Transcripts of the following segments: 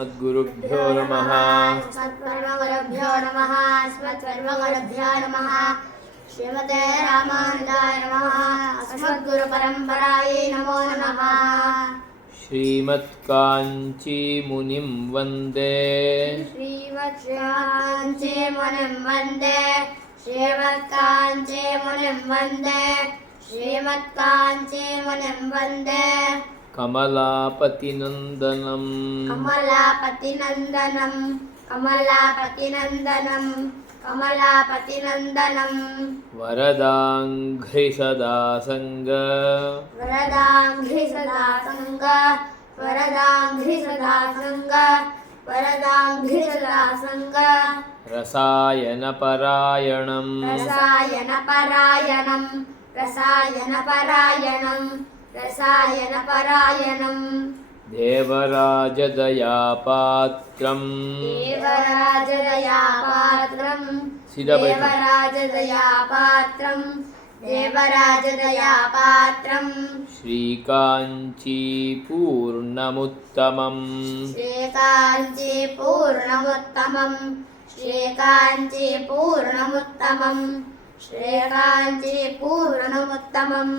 अस्मद्गुरुभ्यो नमः। अस्मद्गुरुभ्यो नमः। अस्मद्गुरुभ्यो नमः। श्रीमते रामानुजाय नमः। अस्मद्गुरुपरम्परायै नमो नमः। श्रीमत्काञ्चीमुनिं वन्दे श्रीमत्काञ्चीमुनिं वन्दे। श्रीमत्काञ्चीमुनिं वन्दे। श्रीमत्काञ्चीमुनिं वन्दे। कमलापतिनन्दनं कमलापतिनन्दनं कमलापतिनन्दनं कमलापतिनन्दनं वरदाङ्घ्रिसदासङ्ग वरदाङ्घ्रिसदासङ्ग वरदाङ्घ्रिसदासङ्ग वरदाङ्घ्रिसदासङ्ग रसायनपरायणं रसायनपरायणं रसायनपरायणं रसायनपरायणं देवराजदयापात्रं देवराजदयापात्रं देवराजदयापात्रं देवराजदयापात्रं श्रीकाञ्चीपूर्णमुत्तमं श्रीकाञ्चीपूर्णमुत्तमं श्रीकाञ्चीपूर्णमुत्तमं श्रीकाञ्चीपूर्णमुत्तमं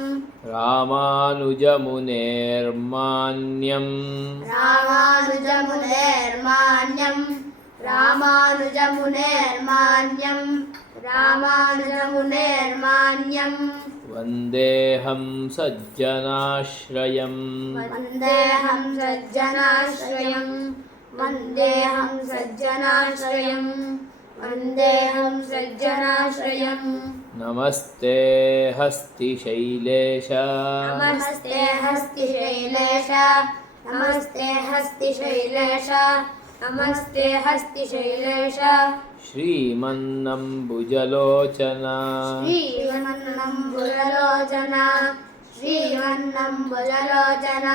रामानुजमुनेर्मान्यं रामानुजमुनेर्मान्यं रामानुजमुनेर्मान्यं रामानुजमुनेर्मान्यं वन्देऽहं सज्जनाश्रयं वन्देऽहं सज्जनाश्रयं वन्देऽहं सज्जनाश्रयं वन्देऽहं सज्जनाश्रयं नमस्ते हस्तिशैलेश नमस्ते हस्तिशैलेश नमस्ते हस्तिशैलेश नमस्ते हस्तिशैलेश श्रीमन्नम्बुजलोचन श्रीमन्नम्बुजलोचन श्रीमन्नम्बुजलोचन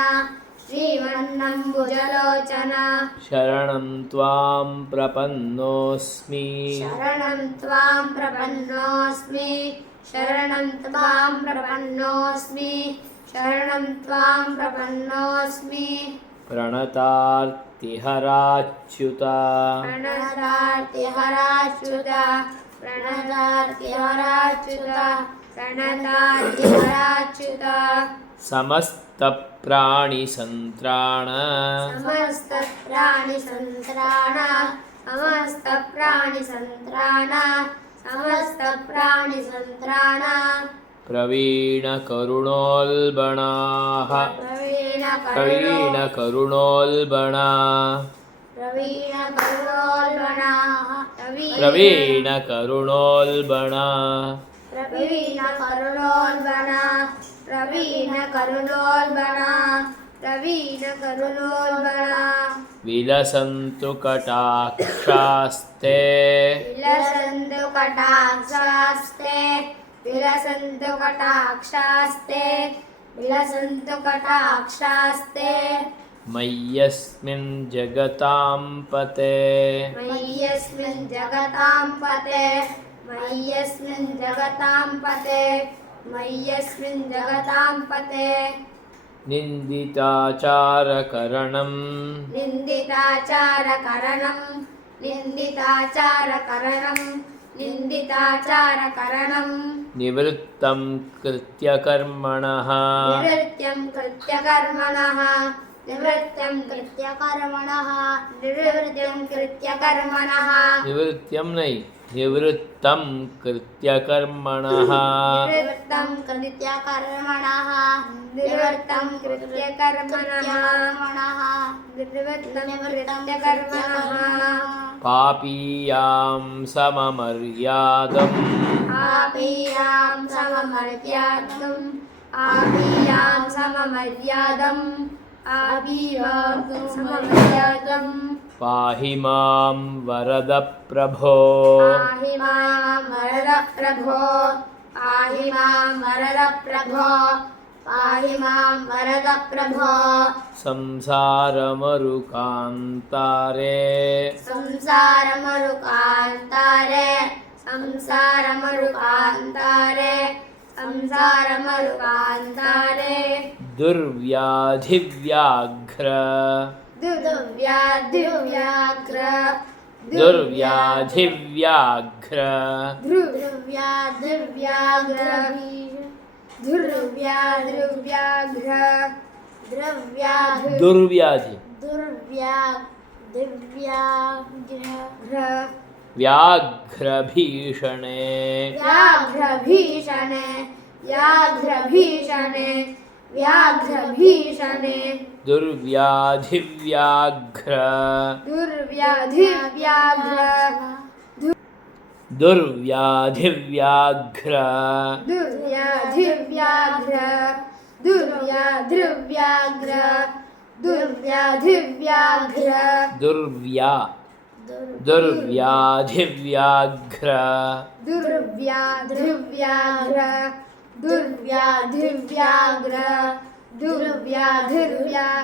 श्रीमन्नम्बुजलोचन शरणं त्वां प्रपन्नोऽस्मि शरणं त्वां प्रपन्नोऽस्मि शरणं त्वां प्रपन्नोऽस्मि शरणं त्वां प्रपन्नोऽस्मि प्रणतार्तिहराच्युत प्रणतार्तिहराच्युत प्रणतार्तिहराच्युत प्रणतार्तिहराच्युत समस्तप्राणिसन्त्राण समस्तप्राणिसन्त्राण समस्तप्राणिसन्त्राण समस्तप्राणिसन्त्राण प्रवीणकरुणोल्बणाः प्रवीणकरुणोल्बणा प्रवीणकरुणोल्बणा विलसन्तु कटाक्षास्ते विलसन्तु कटाक्षास्ते विलसन्तु कटाक्षास्ते विलसन्तु कटाक्षास्ते मय्यस्मिन् जगतां पते मय्यस्मिन् जगतां पते मय्यस्मिन् जगतां पते मय्यस्मिन् जगतां पते निन्दिताचारकरणं निन्दिताचारकरणं निन्दिताचारकरणं निन्दिताचारकरणं निवृत्तं कृत्यकर्मणः निवृत्तं कृत्यकर्मणः निवृत्तं कृत्यकर्मणः निवृत्तं कृत्यकर्मणः निवृत्तं नहीं निवृत्तं कृत्यकर्मणः निवृत्तं कृत्यकर्मणः निवृत्तं कृत्यकर्मणः निवृत्तं कृत्यकर्मणः पापीयां सममर्यादं आपीयां सममर्यादम् आपीयां सममर्यादम् आपीयां सममर्यादम् पाहि मां वरद प्रभो पाहि मां वरद प्रभो पाहि मां वरद प्रभो पाहि मां वरद प्रभो संसारमरुकान्तारे संसारमरुकान्तारे संसारमरुकान्तारे संसारमरुकान्तारे दुर्व्याधिव्याघ्र दुर्व्याधिव्याघ्र दुर्व्याधिव्याघ्र दुर्व्याधिव्याघ्र दुर्व्याधिव्याघ्र द्रव्याधि दुर्व्याधि दुर्व्याधिव्याघ्र व्याघ्रभीषणे व्याघ्रभीषणे व्याघ्रभीषणे व्याघ्रभीषणे दुर्व्याधिव्याघ्र दुर्व्याधिव्याघ्र दुर्व्याधिव्याघ्र दुर्व्याधिव्याघ्र दुर्व्याधिव्याघ्र दुर्व्याधिव्याघ्र दुर्व्या दुर्व्याधिव्याघ्र दुर्व्याधिव्याघ्र दुर्व्याधिव्याघ्र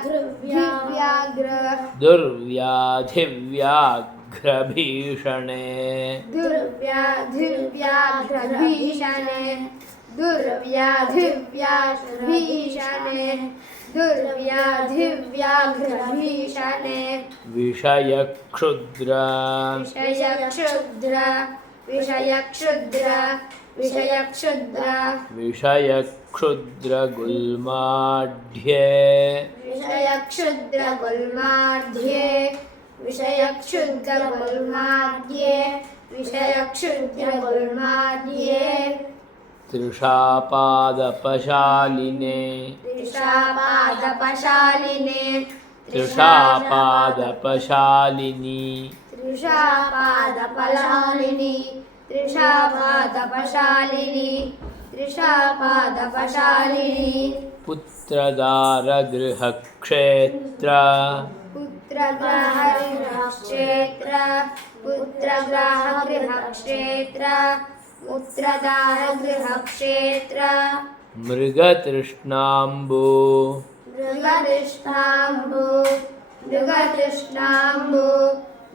दुर्व्याधिव्याघ्र दुर्व्याधिव्याघ्रभीषणे दुर्व्याधिव्याघ्रभीषणे दुर्व्याधिव्याघ्रभीषणे दुर्व्याधिव्याघ्रभीषणे विषयक्षुद्र विषयक्षुद्र विषयक्षुद्र विषयक्षुद्र विषयक्षुद्रगुल्माढ्ये विषयक्षुद्रगुल्माढ्ये विषयक्षुद्रगुल्माढ्ये विषयक्षुद्रगुल्माढ्ये तृषापादपशालिने त्रिषापादपशालिने तृषापादपशालिनी त्रिषापादपशालिनी त्रिषापादपशालिनी त्रिषापादपशालिनी पुत्रदारगृहक्षेत्र पुत्रग्राहगृहक्षेत्र पुत्रग्राहगृहक्षेत्र पुत्रदारगृहक्षेत्र मृगतृष्णाम्बु मृगतृष्णाम्बु मृगतृष्णाम्बु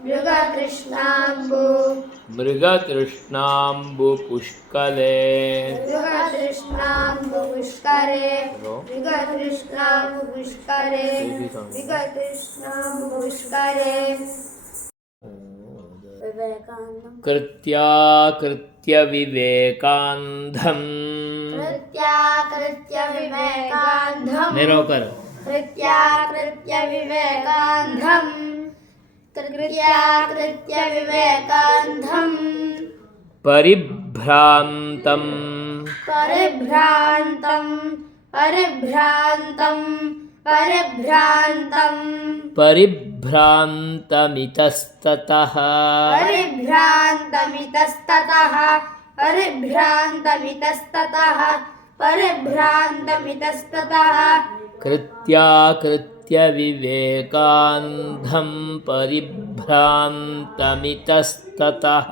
मृगतृष्णाम्बु मृगतृष्णाम्बुपुष्कले मृगतृष्णाम्बुपुष्करे मृगतृष्णाम्बुपुष्करे मृगतृष्णाम्बुपुष्करे कृत्याकृत्यविवेकान्धम् कृत्याकृत्यविवेकान्धम् निरोकर कृत्याकृत्यविवेकान्धम् कृत्याकृत्यविवेकान्धम् परिभ्रान्तम् परिभ्रान्तम् परिभ्रान्तम् परिभ्रान्तम् परिभ्रान्तमितस्ततः परिभ्रान्तमितस्ततः परिभ्रान्तमितस्ततः परिभ्रान्तमितस्ततः कृत्याकृत्यविवेकान्धं परिभ्रान्तमितस्ततः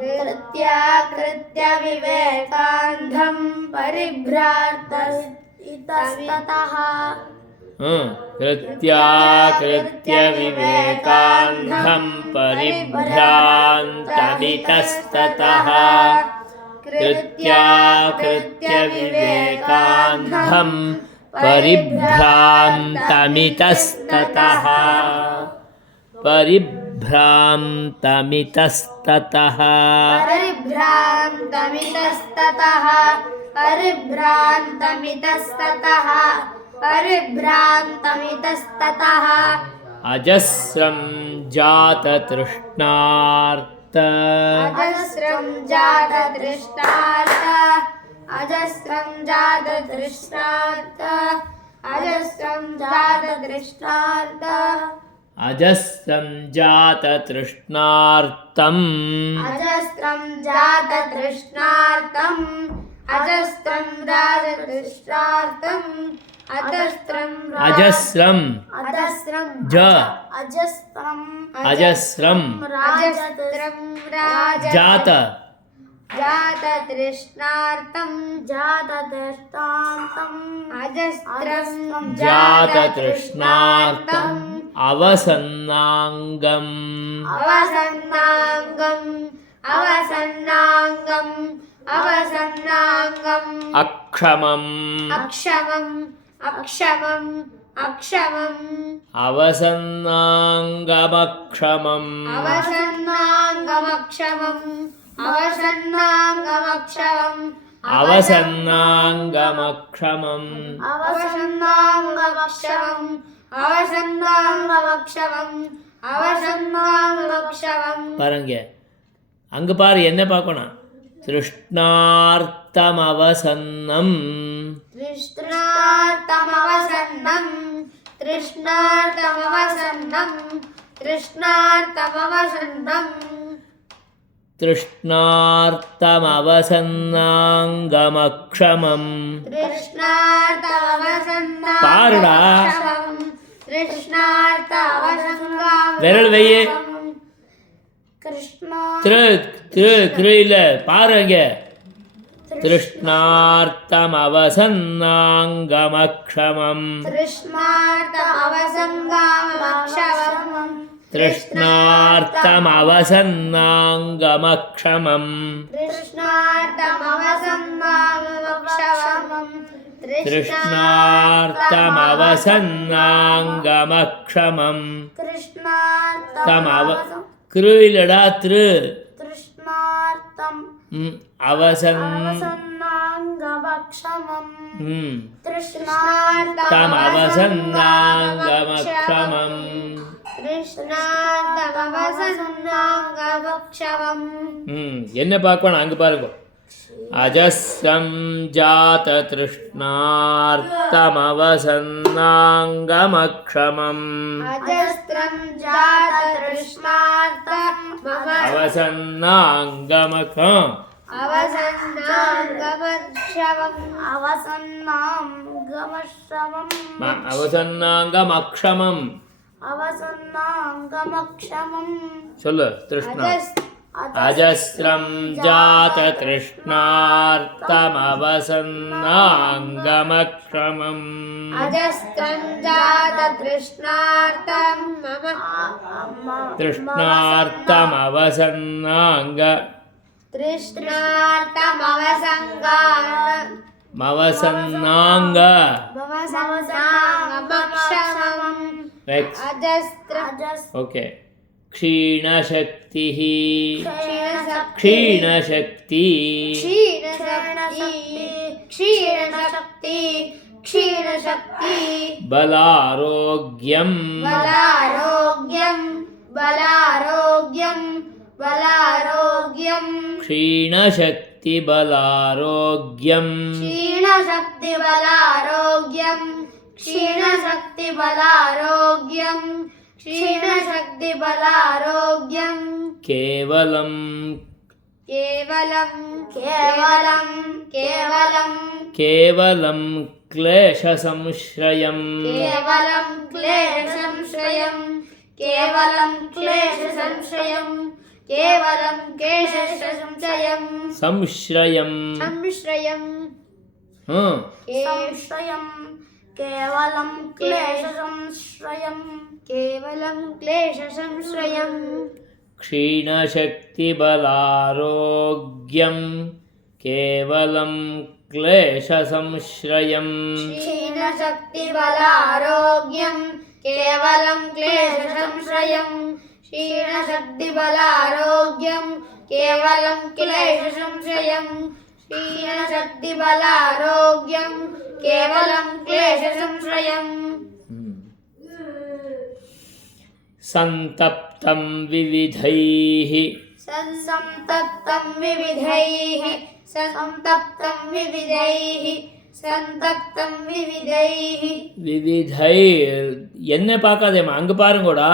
कृत्याकृत्यविवेकान्धम् परिभ्रान्तमितस्ततः कृत्याकृत्यविवेकान्धं परिभ्रान्तमितस्ततः कृत्याकृत्यविवेकान्धं परिभ्रान्तमितस्ततः परिभ्रान्तमितस्ततः परिभ्रान्तमितस्ततः परिभ्रान्तमितस्ततः परिभ्रान्तमितस्ततः अजस्रं जाततृष्णार्त अजस्रं जाततृष्णार्त अजस्रं जाततृष्णार्त अजस्रं जाततृष्णार्त अजस्रं जाततृष्णार्तम् अजस्रं जाततृष्णार्तम् अजस्रं जाततृष्णार्तम् अजस्रं अजस्रं अजस्रं ज अजस्रं अजस्रं अजस्रं जात जाततृष्णार्तं जाततृष्णार्तम् अजस्रं जाततृष्णार्तम् अवसन्नाङ्गम् अवसन्नाङ्गम् अवसन्नाङ्गम् अवसन्नाङ्गम् अक्षमम् अक्षमम् अक्षमम् अक्षमम् அவசன்னாங்கமக்ஷமம் अवसन्नाङ्गमक्षमम् अवसन्नाङ्गमक्षमम् அவசன்னாங்கமக்ஷமம் अवसन्नाङ्गमक्षमम् अवसन्नाङ्गमक्षमम् अवसन्नाङ्गमक्षमम् பாருங்க அங்க பாரு என்ன பார்க்கணும் திருஷ்ணார்த்தமவசன்னம் तृष्णार्तमवसन्नम् तृष्णार्तमवसन्नम् तृष्णार्तमवसन्नम् திருஷ்ணார்த்தமவசன்னாங்கமக்ஷமம் तृष्णार्तमवसन्नम् பாருடா तृष्णार्तमवसन्नम् விரல் வையே कृष्णा திரு இல்ல பாருங்க திருஷ்ணார்த்தமவசன்னாங்கமக்ஷமம் तृष्णार्तमवसन्नम् திருஷ்ணார்த்தமவசன்னாங்கமக்ஷமம் तृष्णार्तमवसन्नम् திருஷ்ணார்த்தமவசன்னாங்கமக்ஷமம் தமவ तृष्णार्तमवसन्नम् கிரு இல்லடா திரு तृष्णार्तम् அவசன்னாங்கமக்ஷமம் तृष्णार्तमवसन्नम् என்ன பார்க்கணும் அங்க பாருங்க அஜஸ்ரம் ஜாத திருஷ்ணார்த்தமவசன்னாங்கமக்ஷமம் अजस्त्रं जात तृष्णार्तम् அவசன்னாங்கமக்ஷம் அவசன்னாங்கமக்ஷமம் சொல்லு திருஷ்ணா அஜஸ்ரம் ஜாத திருஷ்ணார்த்தமவசன்னாங்கமக்ஷமம் अजस्त्रं जात तृष्णार्तम् திருஷ்ணார்த்தமவசன்னாங்க तृष्णार्तमवसङ्गान् மவசன்னாங்க भवसंगामक्षमम् ஓகே க்ஷீணசக்திः क्षीणशक्ति க்ஷீணசக்தி क्षीणशक्ति பலாரோக்யம் बलारोग्यम् க்ஷீணசக்தி பலாரோக்யம் क्षीणशक्तिबलारोग्यम् கேவலம் கேவலம் क्लेशसंश्रयम् संश्रयम् केवलं क्लेशसंश्रयम् क्षीणशक्तिबलारोग्यं केवलं क्लेशसंश्रयम् क्षीणशक्तिबलारोग्यम् केवलं क्लेशसंश्रयम् क्षीणशक्तिबलारोग्यम् केवलं क्लेशसंश्रयम् क्षीणशक्तिबलारोग्यम् केवलं क्लेशसंश्रयम् संतप्तं विविधैः விவிதைர் என்ன பார்க்காதேம்மா அங்க பாருங்கடா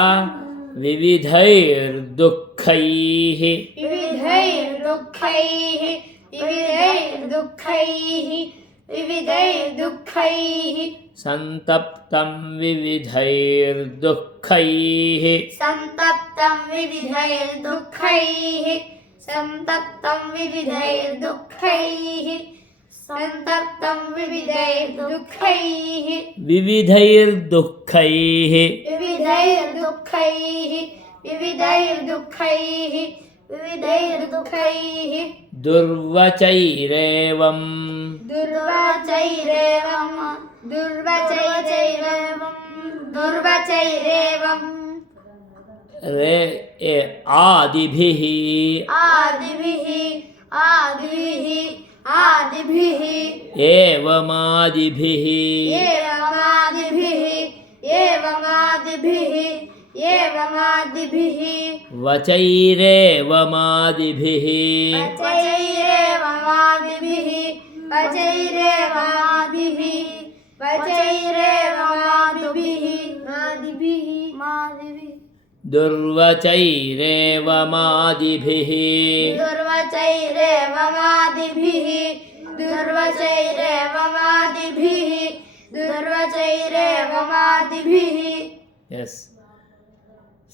விவிதைர் துக்கைஹ சந்தப்தம் விவிதைர் துக்கைஹ விவிதைர் துக்கைஹ துர்வச்சைரேவம் दुर्वचैरेवम् दुर्वचैरेवम् रे ए आदिभिः आदिभिः एवमादिभिः एवमादिभिः वचैरेवमादिभिः दुर्वचैरेवमादिभिः यस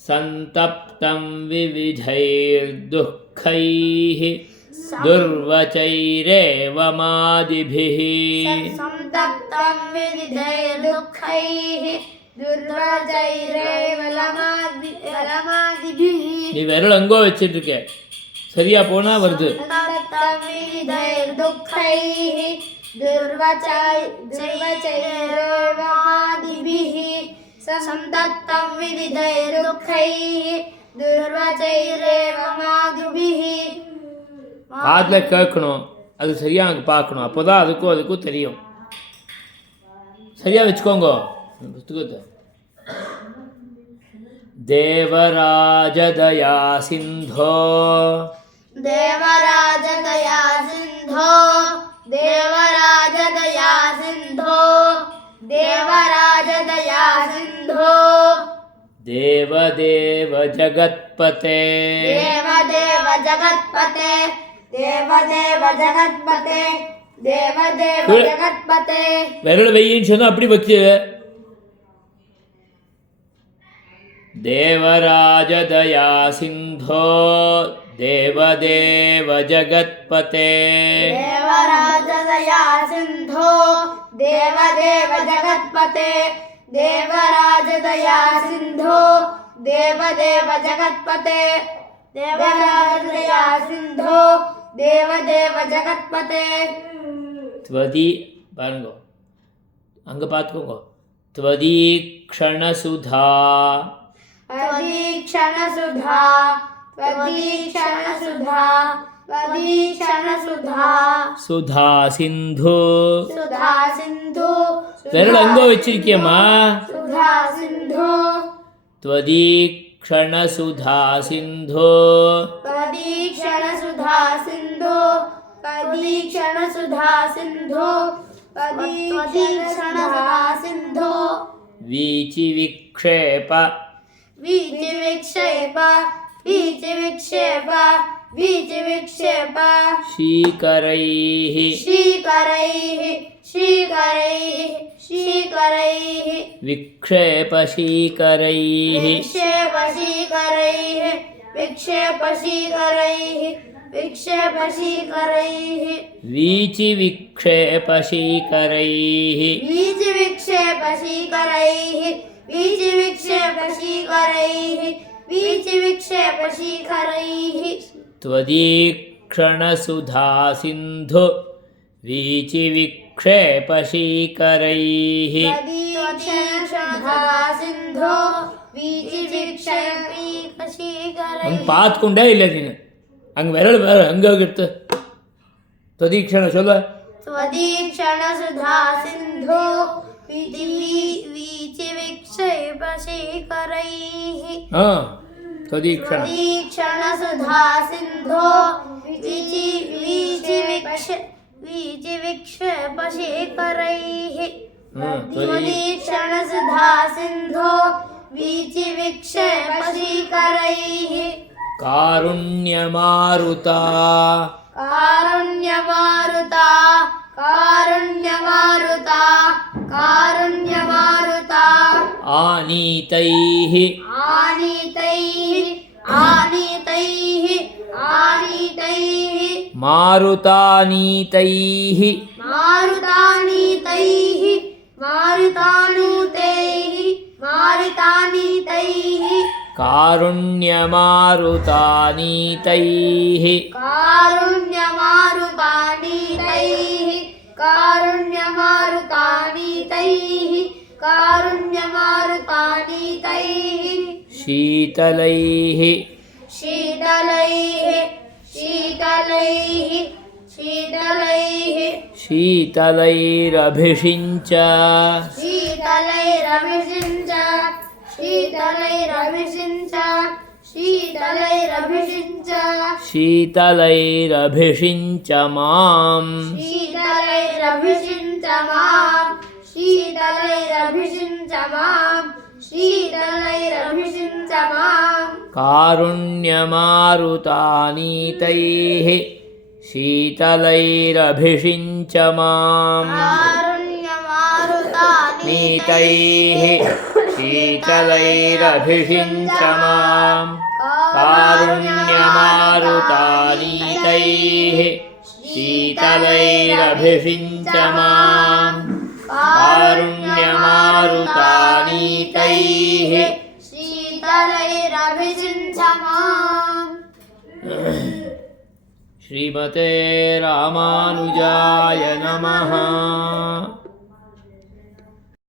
संतप्तं विविधैर्दुःखैः दुर्वचैरेवमादिभिः संतप्तं विविधैर्दुःखैः दुर्वचैरेवमादिभिः நீ விரல் அங்கோ வச்சிட்டு இருக்க சரியா போனா வருது संतप्तं विविधैर्दुःखैः दुर्वचैरेवमादिभिः संतप्तं विविधैर्दुःखैः दुर्वचैरेवमादिभिः காதில் கேட்கணும் அது சரியா அங்கே பார்க்கணும் அப்போ தான் அதுக்கும் தெரியும் சரியா வச்சுக்கோங்க புத்தகத்தை தேவராஜதயா சிந்தோ देवराजदया सिन्धो देवदेव जगत्पते देवदेव जगत्पते விரல் வெயின்னு சொன்னா அப்படி வச்சு देवराजदया सिंधो देवदेव जगत्पते देवराजदया सिन्धो देवदेव जगत्पते देवराजदया सिन्धो देवदेव जगत्पते देवराजदया सिन्धो देवदेव जगत्पते त्वदी பாருங்க அங்க பாத்துக்கோங்க त्वदीक्षणसुधा सुधा सिंधु விரல் அங்க வச்சிருக்கியம்மா त्वदीक्षणसुधा सिंधु वीचिविक्षेप शीकरैः विक्षेपशीकरैः वीचिविक्षेपशीकरैः त्वदीक्षणसुधा सिन्धु वीचिविक्षेपशीकरैः அங்கே பார்த்துக்கொண்டே இல்லை நீನು அங்கே விரல் வேறு அங்கே எடுத்து त्वदीक्षण சொல்ல त्वदीक्षणसुधा सिन्धो वीचिविक्षेपशीकरैः त्वदीक्षण त्वदीक्षणसुधा सिन्धो वीचिविक्षेपशीकरैः त्वदीक्षणसुधा सिन्धो वीचिविक्षेपशीकरैः कारुण्यमारुता आनीतैः मारुतानीतैः कारुण्यमारुतानीतैः कारुण्यमारुतानीतैः कारुण्यमारुतानीतैः शीतलैः शीतलैः शीतलैः शीतलैः शीतलैरभिषिञ्च शीतलैरभिषिञ्च शीतलैरभिषिञ्च शीतलैरभिषिञ्च शीतलैरभिषिञ्च माम् शीतलैरभिषिञ्च माम् शीतलैरभिषिञ्च माम् शीतलैरभिषिञ्च माम् कारुण्यमारुतानीतैः शीतलैरभिषिञ्च माम् नीतैः शीतलैरभिषिञ्च माम् कारुण्यमारुतानीतैः शीतलैरभिषिञ्च माम् कारुण्यमारुतानीतैः शीतलैरभिषिञ्च माम् श्रीमते रामानुजाय नमः।